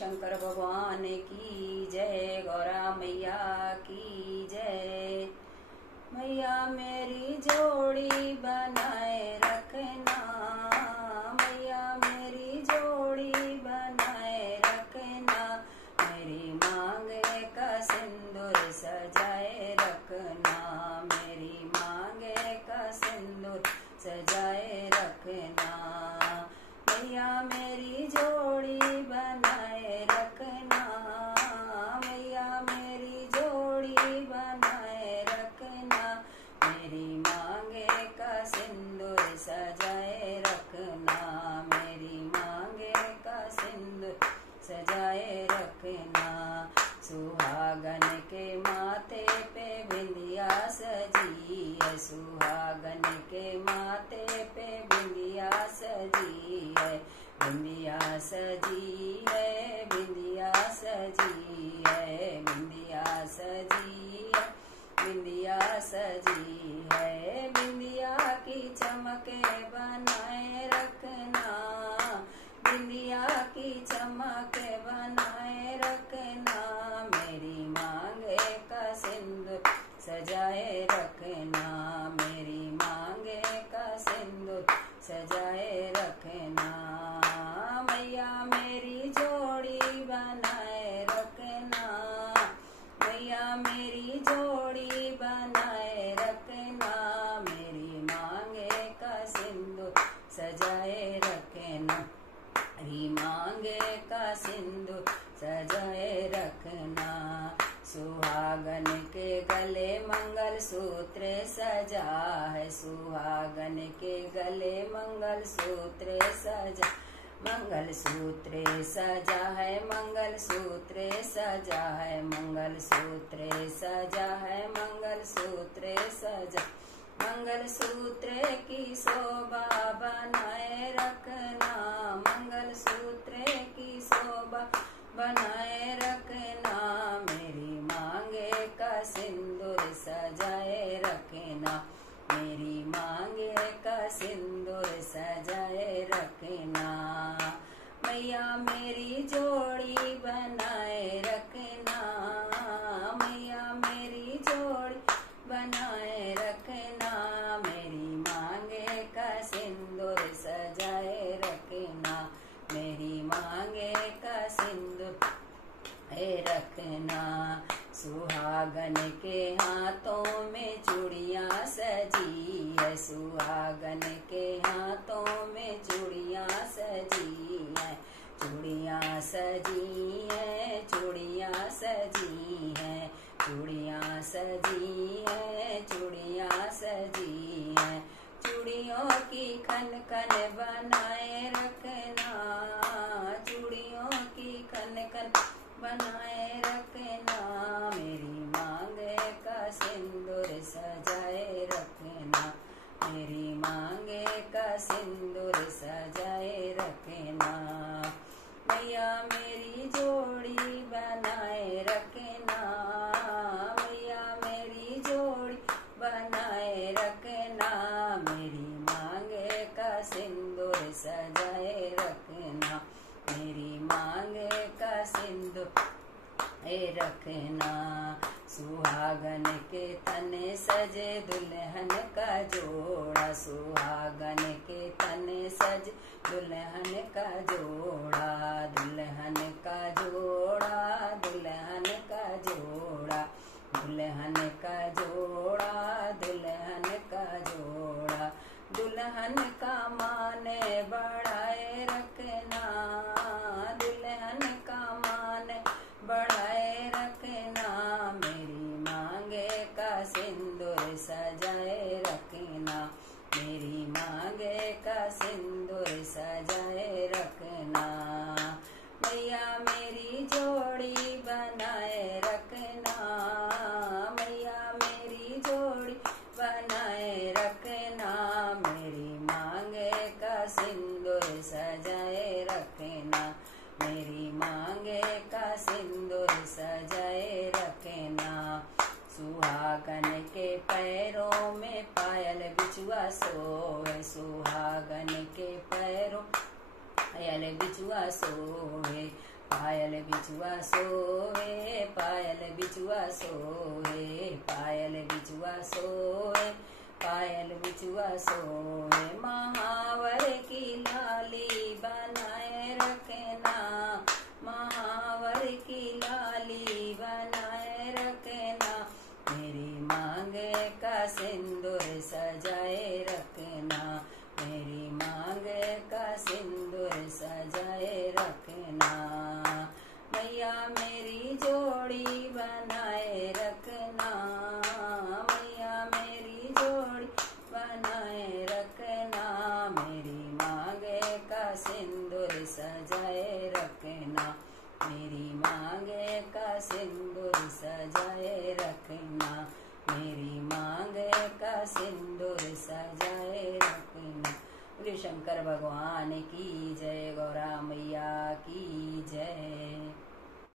शंकर भगवान की जय। गौरा मैया की जय। मैया मेरी जोड़ी बनाए रखना, मैया मेरी जोड़ी बनाए रखना, मेरी मांगे का सिंदूर सजाए रखना, मेरी मांगे का सिंदूर सजाए रखना। मैया मेरी जोड़ी बनाए रखना, मैया मेरी जोड़ी बनाए रखना, मेरी मांगे का सिंदूर सजाए रखना, मेरी मांगे का सिंदूर सजाए रखना। सुहागन के माथे पे बिंदिया सजी है, सुहागन के माथे पे बिंदिया सजी है, बिंदिया सजी है, बिंदिया सजी है, बिंदिया सजी है, बिंदिया सजी है। बिंदिया की चमके बनाए रखना, बिंदिया की चमके बनाए रखना, मेरी मांगे का सिंदूर सजाए रखना, मेरी मांगे का सिंदूर सजाए रखना। मैया मेरी जोड़ी बनाए रखना, मैया मेरी जोड़ी बनाए रखना, मेरी मांगे का सिंदूर सजाए रखना, मेरी मांगे का सिंदूर सजाए रखना। सुहागन के गले मंगल सूत्र सजा है, सुहागन के गले मंगल सूत्र सजा, मंगल सूत्र सजा है, मंगल सूत्र सजा है, मंगल सूत्र सजा है, मंगल सूत्र सजा, मंगल सूत्र की शोभा बनाए रखना, मंगल सूत्र की शोभा बनाए रखना, मेरी मांगे का सिंदूर सजाए रखना, मेरी मांगे का सिंदूर सजाए रखना। मैया मेरी जोड़ी बनाए रखना, मैया मेरी जोड़ी बनाए रखना, मेरी मांगे का सिंदूर सजाए रखना, मेरी मांगे का सिंदूर रखना। सुहागन के हाथों में चूड़ियां सजी है, सुहागन के हाथों में चूड़ियां सजी है, चूड़ियां सजी है, चूड़ियां सजी है, चूड़ियां सजी है, चूड़ियां सजी है। चूड़ियों की खन खन बनाए रखना, चूड़ियों की खन खन बनाए रखना, मेरी मांगे का सिंदूर सजाए रखना, मेरी मांगे का सिंदूर सजाए रखना। मैया मेरी जोड़ी बनाए रखना, मैया मेरी जोड़ी बनाए रखना, मेरी मांगे का सिंदूर सजाए रखना, मेरी मांगे का सिंदूर रखना। सुहागन के तने सजे दुल्हन का जोड़ा, सुहागन के तने सजे दुल्हन का जोड़ा, दुल्हन का जोड़ा, दुल्हन का जोड़ा, दुल्हन का जोड़ा, दुल्हन का जोड़ा, दुल्हन का माने बढ़ाए रखना, दुल्हन का माने बढ़ाए रखना, मेरी मांगे का सिंदूर सजाए रखना, मेरी मांगे का सिंदूर सजाए रखना। मैया मेरी जोड़ी बनाए रखना, मैया मेरी जोड़ी बनाए रखना, मेरी मांगे का सिंदूर सजाए रखना, मेरी मांगे का सिंदूर सजाए रखना। सुहागन के पैरों में पायल बिछुआ सोए, सुहागन के पैरों पायल बिछुआ सोए, पायल बिछुआ सोए, पायल बिछुआ सोए, पायल बिछुआ सोए, पायल बिछुआ सोए। महावर की लाली बनाए रखना, महावर की लाली बनाए रखना। मेरी मांगे का सिंदूर सजाए रखना, मेरी मांगे का सिंदूर सजाए रखना। मैया मेरी जोड़ी बनाए रखना, मैया मेरी जोड़ी बनाए रखना। मेरी मांगे का सिंदूर सजाए रखना, मेरी मांगे का सिंदूर सजाए रखना, मेरी मांगे का सिंदूर सजाए रखना। बोले शंकर भगवान की जय, गौरा मैया की